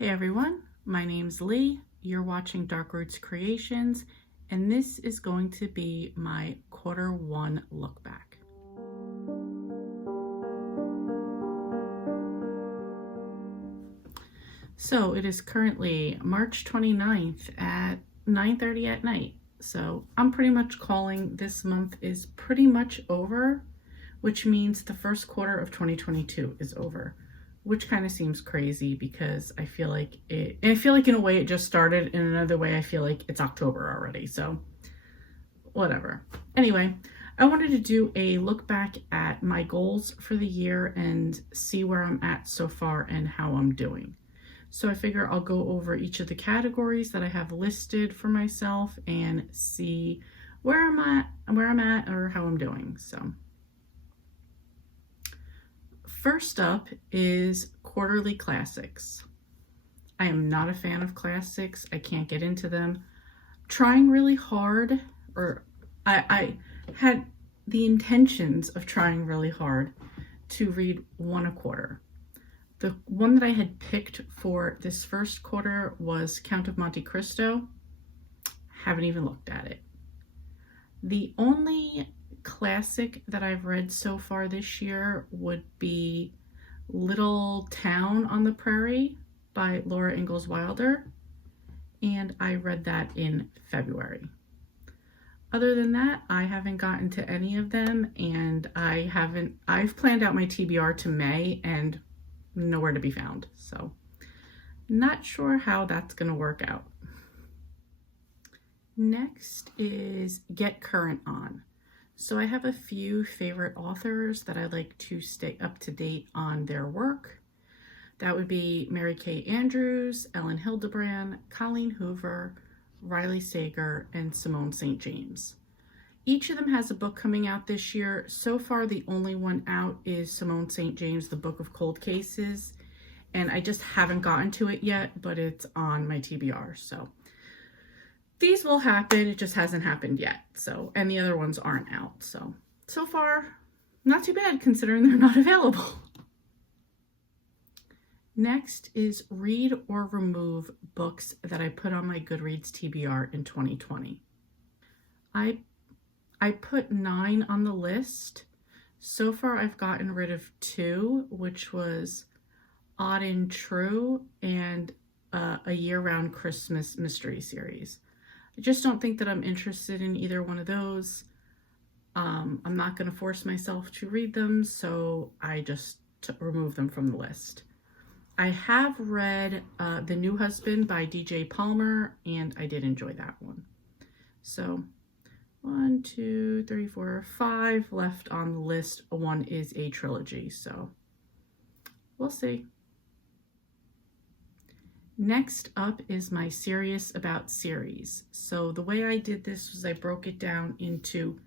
Hey everyone, my name's Lee. You're watching Dark Roots Creations, and this is going to be my Q1 look back. So it is currently March 29th at 9:30 at night. So I'm pretty much calling this month is pretty much over, which means the first quarter of 2022 is over. Which kind of seems crazy because I feel like in a way it just started, in another way I feel like it's October already, so whatever. Anyway, I wanted to do a look back at my goals for the year and see where I'm at so far and how I'm doing. So I figure I'll go over each of the categories that I have listed for myself and see where I'm at or how I'm doing. So first up is quarterly classics. I am not a fan of classics. I can't get into them. Trying really hard, or I had the intentions of trying really hard to read one a quarter. The one that I had picked for this first quarter was Count of Monte Cristo. Haven't even looked at it. The only classic that I've read so far this year would be Little Town on the Prairie by Laura Ingalls Wilder, and I read that in February. Other than that, I haven't gotten to any of them, and I've planned out my TBR to May and nowhere to be found, so not sure how that's gonna work out. Next is Get Current On. So I have a few favorite authors that I like to stay up to date on their work. That would be Mary Kay Andrews, Ellen Hildebrand, Colleen Hoover, Riley Sager, and Simone St. James. Each of them has a book coming out this year. So far, the only one out is Simone St. James, The Book of Cold Cases, and I just haven't gotten to it yet, but it's on my TBR, so these will happen, it just hasn't happened yet. So, and the other ones aren't out. So far, not too bad considering they're not available. Next is read or remove books that I put on my Goodreads TBR in 2020. I put 9 on the list. So far, I've gotten rid of 2, which was Odd and True and a year-round Christmas mystery series. I just don't think that I'm interested in either one of those. I'm not going to force myself to read them, so I just remove them from the list. I have read The New Husband by DJ Palmer, and I did enjoy that one. So 1, 2, 3, 4, 5 left on the list. One is a trilogy, so we'll see. Next up is my Serious About series. So the way I did this was I broke it down into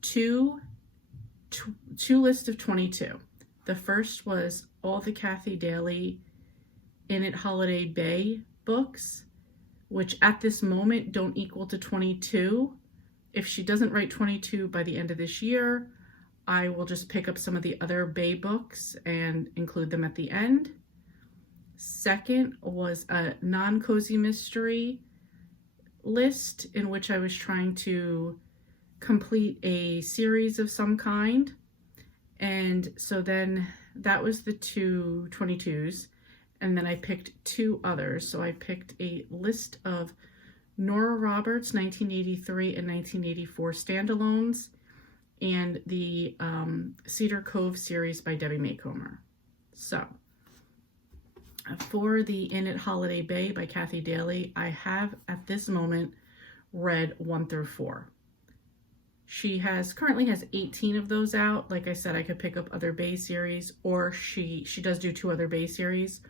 two lists of 22. The first was all the Kathy Daly In It Holiday Bay books, which at this moment don't equal to 22. If she doesn't write 22 by the end of this year, I will just pick up some of the other Bay books and include them at the end. Second was a NonCozy mystery list in which I was trying to complete a series of some kind. And so then that was the 2 22s. And then I picked 2 others. So I picked a list of Nora Roberts' 1983 and 1984 standalones and the Cedar Cove series by Debbie Maycomer. So for the In It Holiday Bay by Kathy Daly, I have at this moment read 1 through 4. She currently has 18 of those out. Like I said, I could pick up other Bay series, or she does do 2 other Bay series,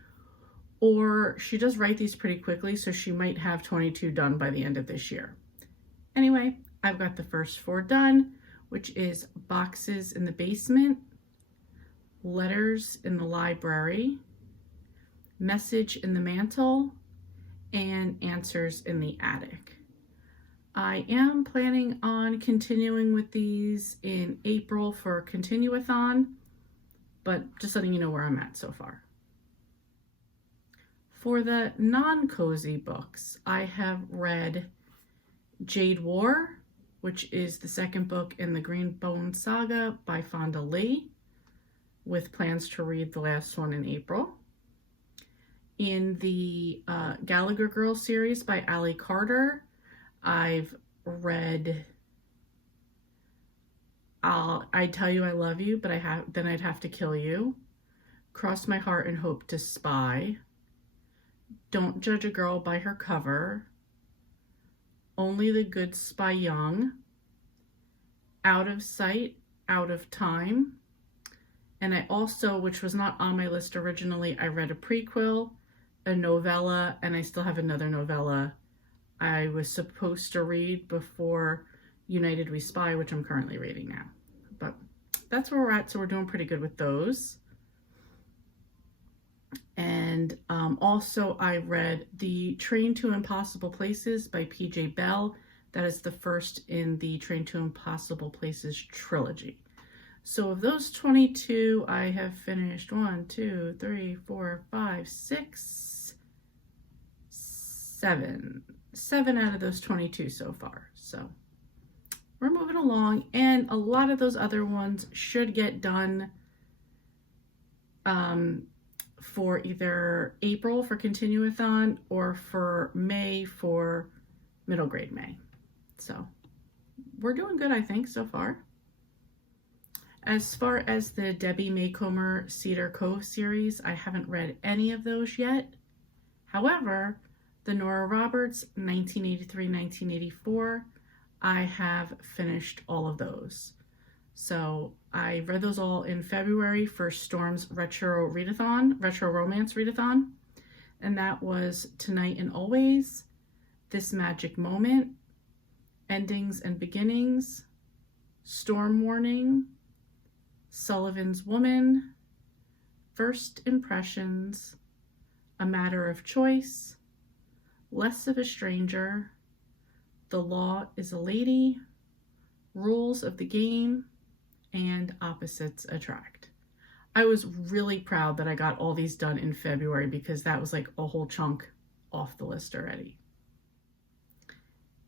or she does write these pretty quickly, so she might have 22 done by the end of this year. Anyway, I've got the first 4 done, which is Boxes in the Basement, Letters in the Library, Message in the Mantle, and Answers in the Attic. I am planning on continuing with these in April for Continuathon, but just letting you know where I'm at so far. For the non-cozy books, I have read Jade War, which is the second book in the Green Bone Saga by Fonda Lee, with plans to read the last one in April. In the Gallagher Girls series by Allie Carter, I've read I Tell You I Love You, but then I'd have to kill you. Cross My Heart and Hope to Spy. Don't Judge a Girl by Her Cover. Only the Good Spy Young. Out of Sight, Out of Time. And I also, which was not on my list originally, I read a prequel, a novella, and I still have another novella I was supposed to read before United We Spy, which I'm currently reading now. But that's where we're at, so we're doing pretty good with those. And also I read The Train to Impossible Places by P.J. Bell. That is the first in the Train to Impossible Places trilogy. So of those 22, I have finished 1, 2, 3, 4, 5, 6, 7. 7 out of those 22 so far. So we're moving along, and a lot of those other ones should get done for either April for Continuathon or for May for middle grade May. So we're doing good, I think, so far. As far as the Debbie Maycomer Cedar Cove series, I haven't read any of those yet. However, the Nora Roberts 1983-1984, I have finished all of those. So I read those all in February for Storm's Retro Romance Readathon. And that was Tonight and Always, This Magic Moment, Endings and Beginnings, Storm Warning, Sullivan's Woman, First Impressions, A Matter of Choice, Less of a Stranger, The Law is a Lady, Rules of the Game, and Opposites Attract. I was really proud that I got all these done in February because that was like a whole chunk off the list already.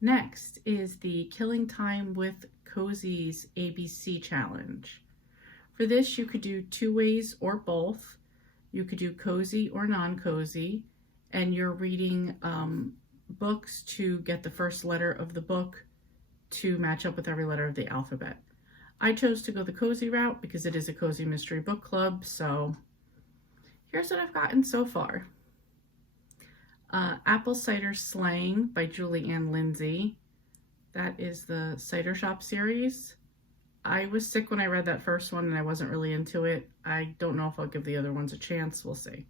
Next is the Killing Time with Cozy's ABC Challenge. For this, you could do 2 ways or both. You could do cozy or non-cozy, and you're reading books to get the first letter of the book to match up with every letter of the alphabet. I chose to go the cozy route because it is a cozy mystery book club, so here's what I've gotten so far. Apple Cider Slang by Julie Ann Lindsay. That is the Cider Shop series. I was sick when I read that first one and I wasn't really into it. I don't know if I'll give the other ones a chance. We'll see.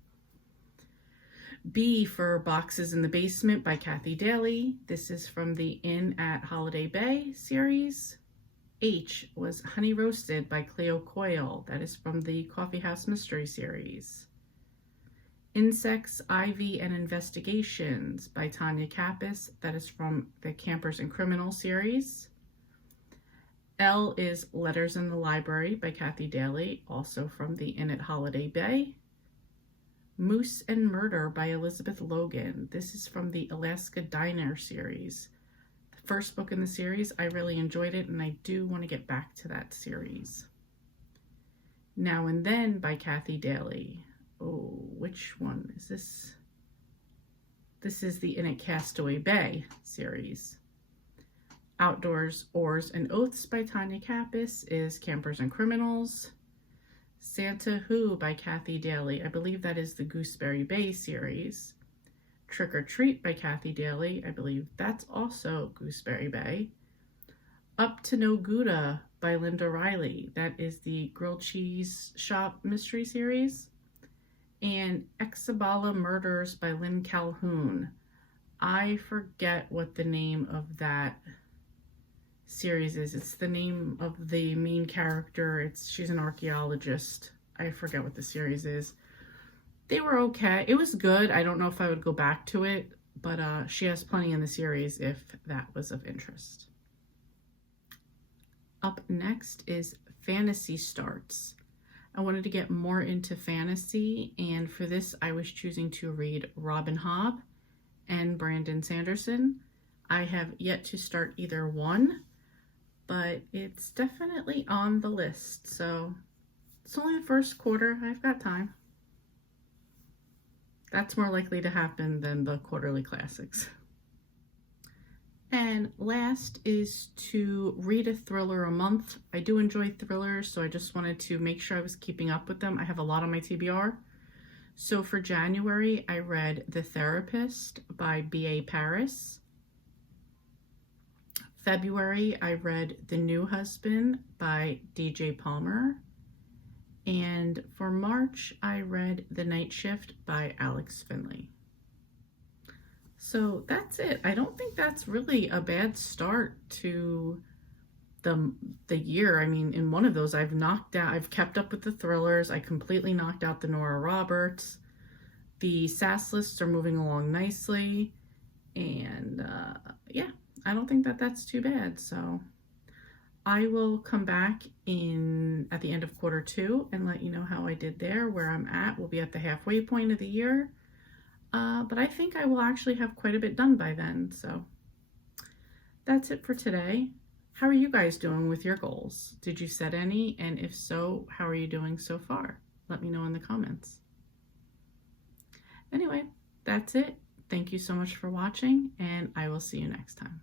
B for Boxes in the Basement by Kathy Daly. This is from the Inn at Holiday Bay series. H was Honey Roasted by Cleo Coyle. That is from the Coffee House Mystery series. Insects, Ivy, and Investigations by Tanya Kappas. That is from the Campers and Criminals series. L is Letters in the Library by Kathy Daly, also from the Inn at Holiday Bay. Moose and Murder by Elizabeth Logan. This is from the Alaska Diner series. The first book in the series, I really enjoyed it, and I do want to get back to that series. Now and Then by Kathy Daly. Oh, which one is this? This is the Inn at Castaway Bay series. Outdoors, Oars, and Oaths by Tanya Kappas is Campers and Criminals. Santa Who by Kathy Daly. I believe that is the Gooseberry Bay series. Trick or Treat by Kathy Daly. I believe that's also Gooseberry Bay. Up to No Gouda by Linda Riley. That is the Grilled Cheese Shop mystery series. And Exabala Murders by Lynn Calhoun. I forget what the name of that series is. It's the name of the main character. She's an archaeologist. I forget what the series is. They were okay. It was good. I don't know if I would go back to it, but she has plenty in the series if that was of interest. Up next is Fantasy Starts. I wanted to get more into fantasy, and for this I was choosing to read Robin Hobb and Brandon Sanderson. I have yet to start either one, but it's definitely on the list, so it's only the first quarter. I've got time. That's more likely to happen than the quarterly classics. And last is to read a thriller a month. I do enjoy thrillers, so I just wanted to make sure I was keeping up with them. I have a lot on my TBR. So for January, I read The Therapist by B.A. Paris. February, I read The New Husband by D.J. Palmer. And for March, I read The Night Shift by Alex Finley. So that's it. I don't think that's really a bad start to the year. I mean, in one of those, I've kept up with the thrillers. I completely knocked out the Nora Roberts. The SAS lists are moving along nicely. And yeah, I don't think that that's too bad. So I will come back at the end of quarter 2 and let you know how I did there, where I'm at. We'll be at the halfway point of the year. But I think I will actually have quite a bit done by then. So that's it for today. How are you guys doing with your goals? Did you set any? And if so, how are you doing so far? Let me know in the comments. Anyway, that's it. Thank you so much for watching, and I will see you next time.